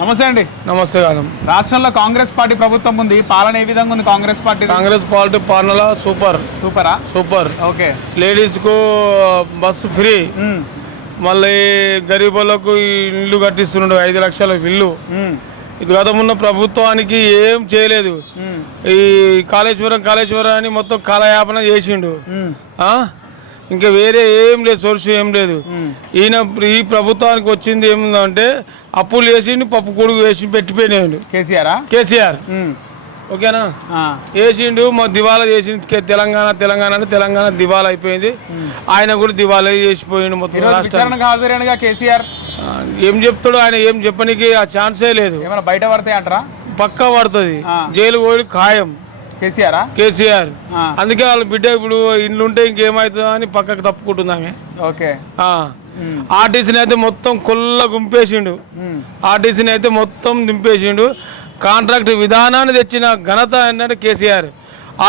నమస్తే అండి. నమస్తే గారు. రాష్ట్రంలో కాంగ్రెస్ పార్టీ ప్రభుత్వం ఉంది. పాలన ఏ విధంగా ఉంది కాంగ్రెస్ పార్టీ? కాంగ్రెస్ పార్టీ పాలన సూపరా? సూపర్. ఓకే. లేడీస్ కు బస్సు ఫ్రీ, మళ్ళీ గరీబులకు ఇల్లు కట్టిస్తున్నాడు 5 లక్షల ఇల్లు. ఇది గతమున్న ప్రభుత్వానికి ఏం చేయలేదు. ఈ కాళేశ్వరం అని మొత్తం కాలయాపన చేసిండు. ఇంకా వేరే ఏం లేదు, సోర్స్ ఏం లేదు. ఈ ప్రభుత్వానికి వచ్చింది ఏముందంటే అప్పులు వేసిండు, పప్పు కొడుకు వేసి పెట్టిపోయినాడు కేసీఆర్. ఓకేనా, వేసిండు. మా దివాలా చేసింది తెలంగాణ దివాలా అయిపోయింది. ఆయన కూడా దివాలా చేసిపోయిండు మొత్తం రాష్ట్రానికి. కేసీఆర్ ఏం చెప్తాడు? ఆయన ఏం చెప్పడానికి ఆ ఛాన్సే లేదు. బయట పడతాయి అంటారా? పక్కా పడుతుంది, జైలు పోయి ఖాయం కేసీఆర్. అందుకే వాళ్ళ బిడ్డ ఇప్పుడు ఇండ్లు ఉంటే ఇంకేమవుతుందో అని పక్కకు తప్పుకుంటుంది ఆమె. ఓకే. ఆర్టీసీని అయితే మొత్తం కొల్ల గుంపేసిండు. ఆర్టీసీని అయితే మొత్తం దింపేసిండు. కాంట్రాక్ట్ విధానాన్ని తెచ్చిన ఘనత అన్నాడు కేసీఆర్.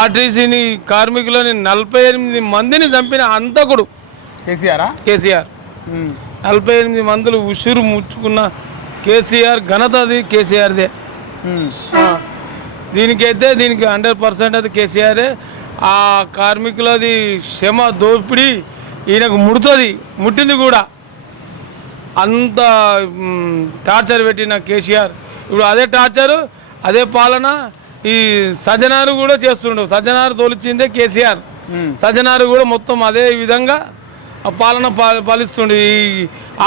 ఆర్టీసీని కార్మికులని 48 మందిని చంపిన అంతకుడు కేసీఆర్. 48 మందులు ఉసురు ముచ్చుకున్న కేసీఆర్ ఘనత, అది కేసీఆర్దే. దీనికి 100% అది కేసీఆర్. ఆ కార్మికులది శ్రమ దోపిడి ఈయనకు ముట్టింది కూడా. అంత టార్చర్ పెట్టిన కేసీఆర్ ఇప్పుడు అదే టార్చరు, అదే పాలన ఈ సజ్జనారు కూడా చేస్తుండు. సజ్జనారు తోలిచ్చిందే కేసీఆర్. సజ్జనారు కూడా మొత్తం అదే విధంగా పాలన పాలిస్తుండు. ఈ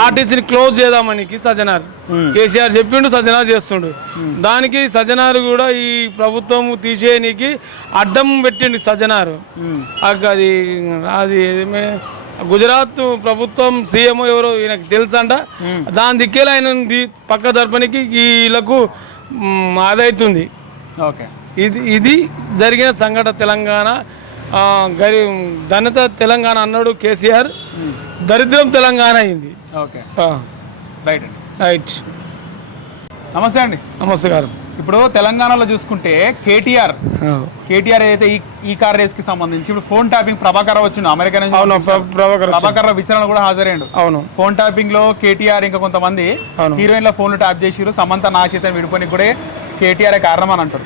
ఆర్టీసీని క్లోజ్ చేద్దామని సజ్జనార్ కేసీఆర్ చెప్పిండు, సజ్జనార్ చేస్తుండు. దానికి సజ్జనారు కూడా ఈ ప్రభుత్వం తీసేయనికి అడ్డం పెట్టిండు సజ్జనారు. అది గుజరాత్ ప్రభుత్వం సీఎం ఎవరో ఈయనకు తెలుసు అంట. దాని దిక్కేలా ఆయన పక్క దర్పనికి వీళ్ళకు అదవుతుంది. ఇది జరిగిన సంఘటన. తెలంగాణ ఘనత తెలంగాణ అన్నాడు కేసీఆర్, దరిద్రం తెలంగాణ అయింది. రైట్. నమస్తే అండి. నమస్తే గారు. ఇప్పుడు తెలంగాణలో చూసుకుంటే కేటీఆర్ ఏదైతే ఈ కార్ రేస్ కి సంబంధించి ఇప్పుడు ఫోన్ ట్యాపింగ్ ప్రభాకర్ వచ్చిండు అమెరికా నుంచి. ప్రభాకర్ విచారణ కూడా హాజరైండు. అవును. ఫోన్ ట్యాపింగ్ లో కేటీఆర్ ఇంకా కొంతమంది హీరోయిన్ల ఫోన్లు ట్యాప్ చేసిరు. సమంత నాగచైతన్య విడిపోయి కూడా కేటీఆర్ కారణం అని అంటారు.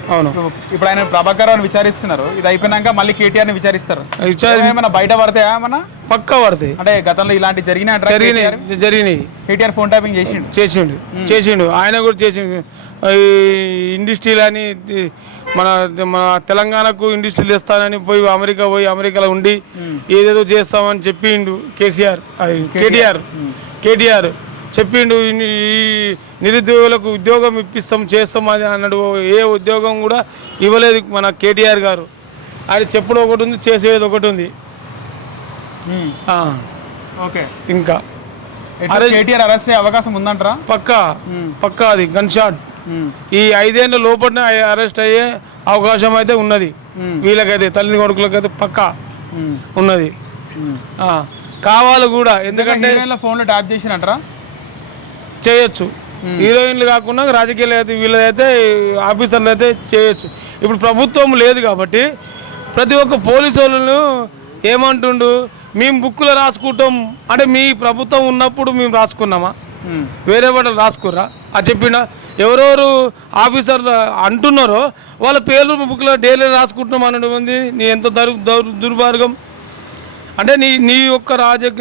ఇప్పుడు ఆయన ప్రభాకర్ అని విచారిస్తున్నారు. ఇది అయిపోయినాక మళ్ళీ కేటీఆర్ ని విచారిస్తారు. ఏమైనా బయట పడతాయా? ఏమన్నా పక్కా పడతాయి. అంటే గతంలో ఇలాంటి జరిగినాయి. కేటీఆర్ ఫోన్ ట్యాపింగ్ చేసిండు ఆయన కూడా చేసిండు. ఇండస్ట్రీలు అని మన తెలంగాణకు ఇండస్ట్రీలు తెస్తానని అమెరికాలో ఉండి ఏదేదో చేస్తామని చెప్పిండు కేటీఆర్ చెప్పిండు. ఈ నిరుద్యోగులకు ఉద్యోగం చేస్తాం అని అన్నాడు. ఏ ఉద్యోగం కూడా ఇవ్వలేదు మన కేటీఆర్ గారు. ఆయన చెప్పుడు ఒకటి ఉంది, చేసేది ఒకటి ఉంది. ఇంకా కేటీఆర్ అరెస్ట్ అయ్యే అవకాశం ఉందంటారా? పక్కా అది గన్ షాట్. ఈ 5 ఏళ్ళ లోపలనే అరెస్ట్ అయ్యే అవకాశం అయితే ఉన్నది. వీళ్ళకైతే తల్లి కొడుకులకైతే పక్కా ఉన్నది. కావాలి కూడా. ఎందుకంటే ఫోన్లో ట్యాప్ చేసినట్రా చేయొచ్చు. హీరోయిన్లు కాకుండా రాజకీయాలు అయితే వీళ్ళైతే ఆఫీసర్లు అయితే చేయొచ్చు. ఇప్పుడు ప్రభుత్వం లేదు కాబట్టి ప్రతి ఒక్క పోలీసు వాళ్ళను ఏమంటుండు, మేము బుక్కులో రాసుకుంటాం అంటే మీ ప్రభుత్వం ఉన్నప్పుడు మేము రాసుకున్నామా? వేరే వాళ్ళు రాసుకుర్రా? అది చెప్పిన ఎవరెవరు ఆఫీసర్లు అంటున్నారో వాళ్ళ పేర్లు బుక్లో డైలీ రాసుకుంటున్నాం అనడం ఉంది. నీ ఎంత దుర్మార్గం అంటే నీ యొక్క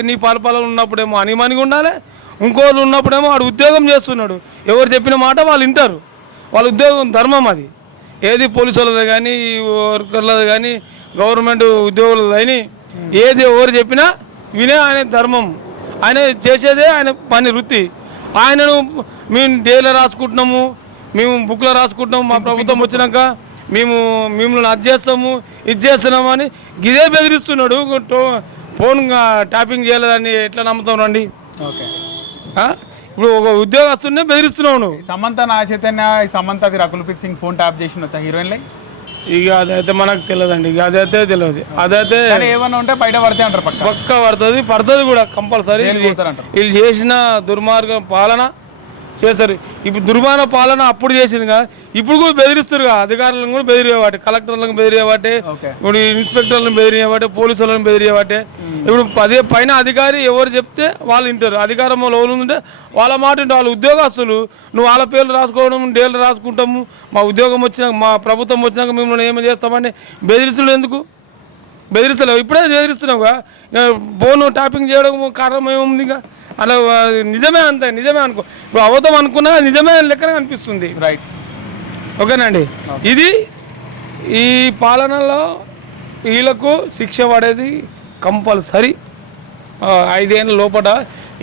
నీ పాలపాలన ఉన్నప్పుడేమో అనిమానిగా ఉండాలి, ఇంకోళ్ళు ఉన్నప్పుడేమో వాడు ఉద్యోగం చేస్తున్నాడు. ఎవరు చెప్పిన మాట వాళ్ళు వింటారు. వాళ్ళ ఉద్యోగం ధర్మం అది. ఏది పోలీసు వాళ్ళది కానీ వర్కర్లది కానీ గవర్నమెంట్ ఉద్యోగులది కానీ ఏది ఎవరు చెప్పినా వినే ఆయన ధర్మం. ఆయన చేసేదే ఆయన పని వృత్తి. ఆయనను మేము డైలీ రాసుకుంటున్నాము, మేము బుక్లో రాసుకుంటున్నాము, మా ప్రభుత్వం వచ్చినాక మిమ్మల్ని అది చేస్తాము ఇది చేస్తున్నాము అని గిదే బెదిరిస్తున్నాడు. ఫోన్ ట్యాపింగ్ చేయలేదని ఎట్లా నమ్ముతాం రండి? ఇప్పుడు ఒక ఉద్యోగస్తున్నే బెదిరిస్తున్నావు నువ్వు. సమంత నాగచైతన్య సమంత రకుల్ప్రీత్ సింగ్ ఫోన్ ట్యాప్ చేసిన హీరోయిన్లే. ఇక అదైతే మనకు తెలియదండి. ఇక అదైతే తెలియదు. అదైతే ఏమన్నా ఉంటే బయట పడతాయి అంటారు. పక్కా పడుతుంది కూడా కంపల్సరీ. వీళ్ళు చేసిన దుర్మార్గ పాలన చేశారు. ఇప్పుడు దుర్మాన పాలన అప్పుడు చేసింది కదా, ఇప్పుడు కూడా బెదిరిస్తారు కదా, అధికారులను కూడా బెదిరేవాటే, కలెక్టర్లను బెదిరేవాటే, ఇప్పుడు ఇన్స్పెక్టర్లను బెదిరేవాటే, పోలీసు వాళ్ళని బెదిరేవాటే. ఇప్పుడు పైన అధికారి ఎవరు చెప్తే వాళ్ళు వింటారు. అధికారంలో ఎవరు ఉంటే వాళ్ళ మాట వింటారు. వాళ్ళ ఉద్యోగస్తులు నువ్వు వాళ్ళ పేర్లు రాసుకోవడం, డేలు రాసుకుంటాము, మా ఉద్యోగం వచ్చినాక మా ప్రభుత్వం వచ్చినాక మిమ్మల్ని ఏమి చేస్తామని బెదిరిస్తులు ఎందుకు? బెదిరిస్తలేవు, ఇప్పుడే బెదిరిస్తున్నావుగా. ఫోను ట్యాపింగ్ చేయడం కారణం ఏముంది? ఇంకా అలా నిజమే, అంతే నిజమే అనుకో. ఇప్పుడు అవతం అనుకున్నా నిజమే లెక్కనే అనిపిస్తుంది. రైట్, ఓకేనండి. ఇది ఈ పాలనలో వీళ్ళకు శిక్ష పడేది కంపల్సరీ. 5 ఏళ్ళ లోపల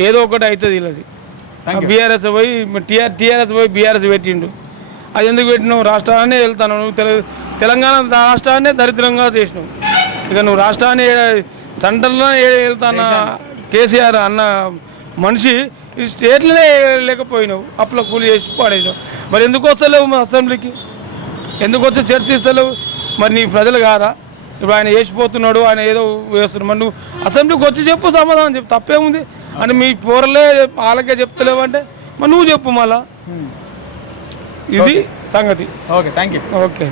ఏదో ఒకటి అవుతుంది వీళ్ళది. బీఆర్ఎస్ పోయి టీఆర్ఎస్ పోయి బీఆర్ఎస్ పెట్టిండు. అది ఎందుకు పెట్టినావు? రాష్ట్రాన్ని వెళ్తాను, నువ్వు తెలంగాణ రాష్ట్రాన్నే దరిద్రంగా చేసినావు. ఇక నువ్వు రాష్ట్రాన్ని సెంటర్లో వెళ్తానా కేసీఆర్ అన్న మనిషి ఈ స్టేట్లోనే లేకపోయినావు, అప్పుల కూలి చేసి పాడేసినావు. మరి ఎందుకు వస్తలేవు మా అసెంబ్లీకి? ఎందుకు వచ్చి చర్చిస్తలేవు? మరి నీ ప్రజలు కాదా? ఇప్పుడు ఆయన వేసిపోతున్నాడు, ఆయన ఏదో వేస్తున్నాడు, మరి నువ్వు అసెంబ్లీకి వచ్చి చెప్పు, సమాధానం చెప్పు, తప్పేముంది అని. మీ పోరలే వాళ్ళకే చెప్తలేవు అంటే మరి నువ్వు చెప్పు మళ్ళా. ఇది సంగతి. Okay, thank you. ఓకే.